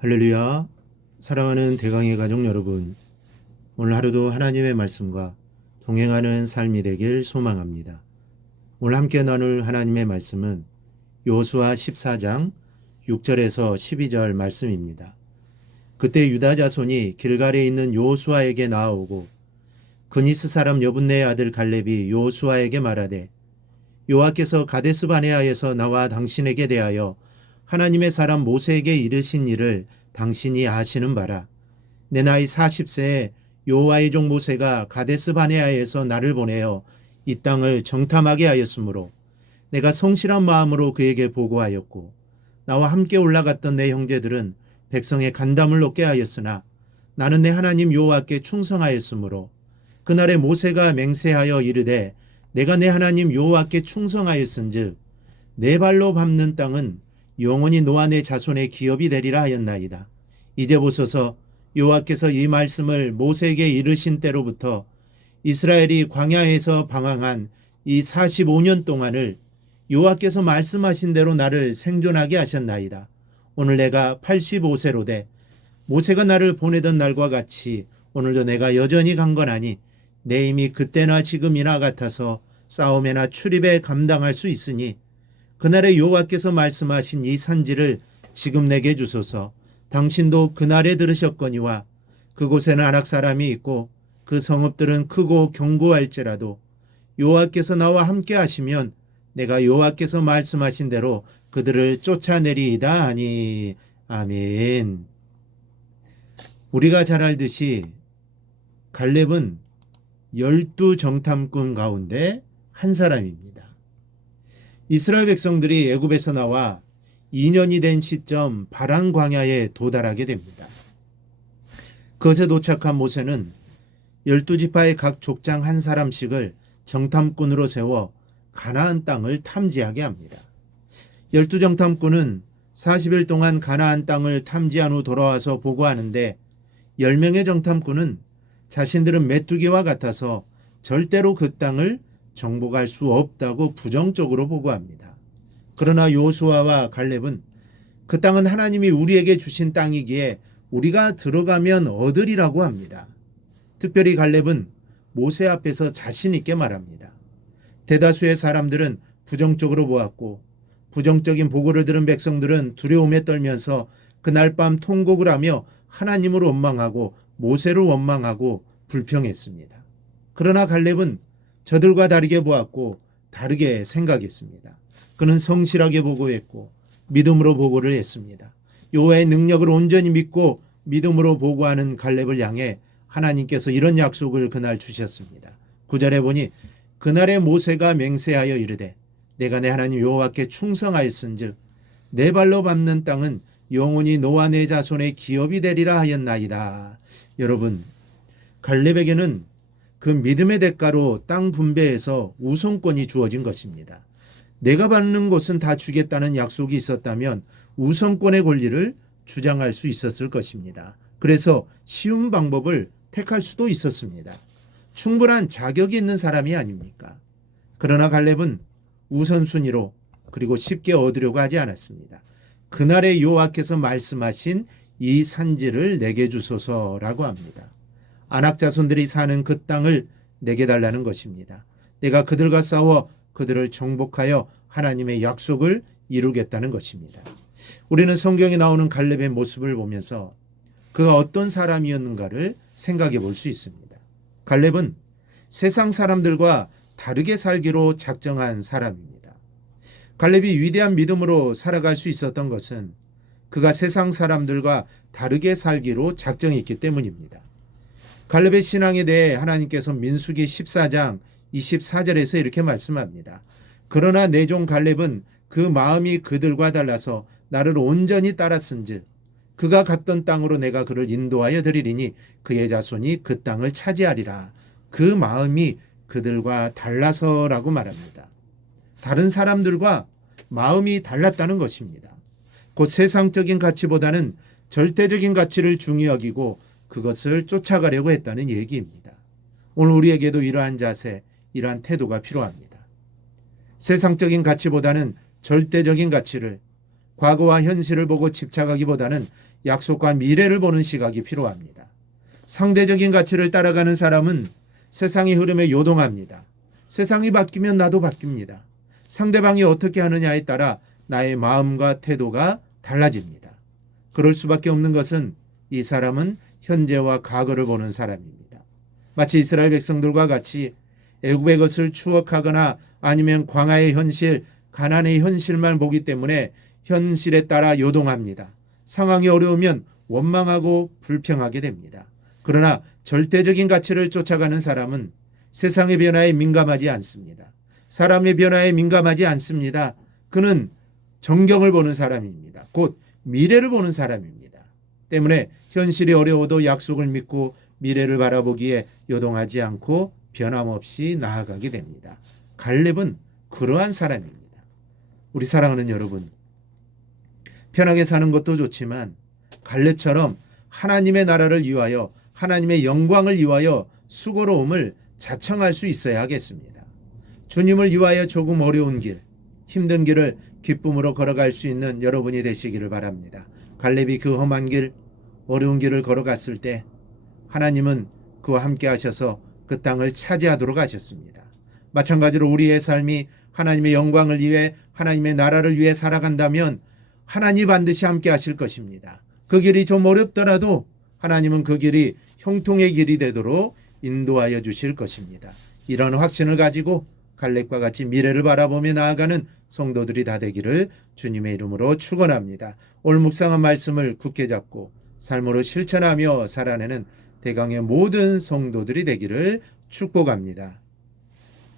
할렐루야. 사랑하는 대강의 가족 여러분, 오늘 하루도 하나님의 말씀과 동행하는 삶이 되길 소망합니다. 오늘 함께 나눌 하나님의 말씀은 여호수아 14장 6절에서 12절 말씀입니다. 그때 유다 자손이 길갈에 있는 여호수아에게 나아오고 그니스 사람 여분네의 아들 갈렙이 여호수아에게 말하되 여호와께서 가데스 바네아에서 나와 당신에게 대하여 하나님의 사람 모세에게 이르신 일을 당신이 아시는 바라. 내 나이 40세에 여호와의 종 모세가 가데스 바네아에서 나를 보내어 이 땅을 정탐하게 하였으므로 내가 성실한 마음으로 그에게 보고하였고 나와 함께 올라갔던 내 형제들은 백성의 간담을 놓게 하였으나 나는 내 하나님 여호와께 충성하였으므로 그날에 모세가 맹세하여 이르되 내가 내 하나님 여호와께 충성하였은즉 내 발로 밟는 땅은 영원히 너와 내 자손의 기업이 되리라 하였나이다. 이제 보소서 여호와께서 이 말씀을 모세에게 이르신 때로부터 이스라엘이 광야에서 방황한 이 45년 동안을 여호와께서 말씀하신 대로 나를 생존하게 하셨나이다. 오늘 내가 85세로 돼 모세가 나를 보내던 날과 같이 오늘도 내가 여전히 강건하니 내 힘이 그때나 지금이나 같아서 싸움에나 출입에 감당할 수 있으니 그날에 여호와께서 말씀하신 이 산지를 지금 내게 주소서. 당신도 그날에 들으셨거니와 그곳에는 아낙 사람이 있고 그 성읍들은 크고 견고할지라도 여호와께서 나와 함께 하시면 내가 여호와께서 말씀하신 대로 그들을 쫓아내리이다 하니. 아멘. 우리가 잘 알듯이 갈렙은 12정탐꾼 가운데 한 사람입니다. 이스라엘 백성들이 애굽에서 나와 2년이 된 시점 바란 광야에 도달하게 됩니다. 그것에 도착한 모세는 12지파의 각 족장 한 사람씩을 정탐꾼으로 세워 가나안 땅을 탐지하게 합니다. 12정탐꾼은 40일 동안 가나안 땅을 탐지한 후 돌아와서 보고하는데 10명의 정탐꾼은 자신들은 메뚜기와 같아서 절대로 그 땅을 정복할 수 없다고 부정적으로 보고합니다. 그러나 여호수아와 갈렙은 그 땅은 하나님이 우리에게 주신 땅이기에 우리가 들어가면 얻으리라고 합니다. 특별히 갈렙은 모세 앞에서 자신 있게 말합니다. 대다수의 사람들은 부정적으로 보았고 부정적인 보고를 들은 백성들은 두려움에 떨면서 그날 밤 통곡을 하며 하나님을 원망하고 모세를 원망하고 불평했습니다. 그러나 갈렙은 저들과 다르게 보았고 다르게 생각했습니다. 그는 성실하게 보고했고 믿음으로 보고를 했습니다. 여호와의 능력을 온전히 믿고 믿음으로 보고하는 갈렙을 향해 하나님께서 이런 약속을 그날 주셨습니다. 9절에 보니 그날에 모세가 맹세하여 이르되 내가 내 하나님 여호와께 충성하였은즉 내 발로 밟는 땅은 영원히 너와 내 자손의 기업이 되리라 하였나이다. 여러분, 갈렙에게는 그 믿음의 대가로 땅 분배에서 우선권이 주어진 것입니다. 내가 받는 곳은 다 주겠다는 약속이 있었다면 우선권의 권리를 주장할 수 있었을 것입니다. 그래서 쉬운 방법을 택할 수도 있었습니다. 충분한 자격이 있는 사람이 아닙니까? 그러나 갈렙은 우선순위로 그리고 쉽게 얻으려고 하지 않았습니다. 그날에 여호와께서 말씀하신 이 산지를 내게 주소서라고 합니다. 아낙 자손들이 사는 그 땅을 내게 달라는 것입니다. 내가 그들과 싸워 그들을 정복하여 하나님의 약속을 이루겠다는 것입니다. 우리는 성경에 나오는 갈렙의 모습을 보면서 그가 어떤 사람이었는가를 생각해 볼 수 있습니다. 갈렙은 세상 사람들과 다르게 살기로 작정한 사람입니다. 갈렙이 위대한 믿음으로 살아갈 수 있었던 것은 그가 세상 사람들과 다르게 살기로 작정했기 때문입니다. 갈렙의 신앙에 대해 하나님께서 민수기 14장 24절에서 이렇게 말씀합니다. 그러나 내 종 갈렙은 그 마음이 그들과 달라서 나를 온전히 따랐은즉 그가 갔던 땅으로 내가 그를 인도하여 드리리니 그의 자손이 그 땅을 차지하리라. 그 마음이 그들과 달라서라고 말합니다. 다른 사람들과 마음이 달랐다는 것입니다. 곧 세상적인 가치보다는 절대적인 가치를 중히 여기고 그것을 쫓아가려고 했다는 얘기입니다. 오늘 우리에게도 이러한 자세, 이러한 태도가 필요합니다. 세상적인 가치보다는 절대적인 가치를, 과거와 현실을 보고 집착하기보다는 약속과 미래를 보는 시각이 필요합니다. 상대적인 가치를 따라가는 사람은 세상의 흐름에 요동합니다. 세상이 바뀌면 나도 바뀝니다. 상대방이 어떻게 하느냐에 따라 나의 마음과 태도가 달라집니다. 그럴 수밖에 없는 것은 이 사람은 현재와 과거를 보는 사람입니다. 마치 이스라엘 백성들과 같이 애굽의 것을 추억하거나 아니면 광야의 현실, 가나안의 현실만 보기 때문에 현실에 따라 요동합니다. 상황이 어려우면 원망하고 불평하게 됩니다. 그러나 절대적인 가치를 쫓아가는 사람은 세상의 변화에 민감하지 않습니다. 사람의 변화에 민감하지 않습니다. 그는 정경을 보는 사람입니다. 곧 미래를 보는 사람입니다. 때문에 현실이 어려워도 약속을 믿고 미래를 바라보기에 요동하지 않고 변함없이 나아가게 됩니다. 갈렙은 그러한 사람입니다. 우리 사랑하는 여러분, 편하게 사는 것도 좋지만 갈렙처럼 하나님의 나라를 위하여 하나님의 영광을 위하여 수고로움을 자청할 수 있어야 하겠습니다. 주님을 위하여 조금 어려운 길, 힘든 길을 기쁨으로 걸어갈 수 있는 여러분이 되시기를 바랍니다. 갈렙이 그 험한 길, 어려운 길을 걸어갔을 때 하나님은 그와 함께 하셔서 그 땅을 차지하도록 하셨습니다. 마찬가지로 우리의 삶이 하나님의 영광을 위해 하나님의 나라를 위해 살아간다면 하나님 반드시 함께 하실 것입니다. 그 길이 좀 어렵더라도 하나님은 그 길이 형통의 길이 되도록 인도하여 주실 것입니다. 이런 확신을 가지고 갈렙과 같이 미래를 바라보며 나아가는 성도들이 다 되기를 주님의 이름으로 축원합니다. 오늘 묵상한 말씀을 굳게 잡고 삶으로 실천하며 살아내는 대강의 모든 성도들이 되기를 축복합니다.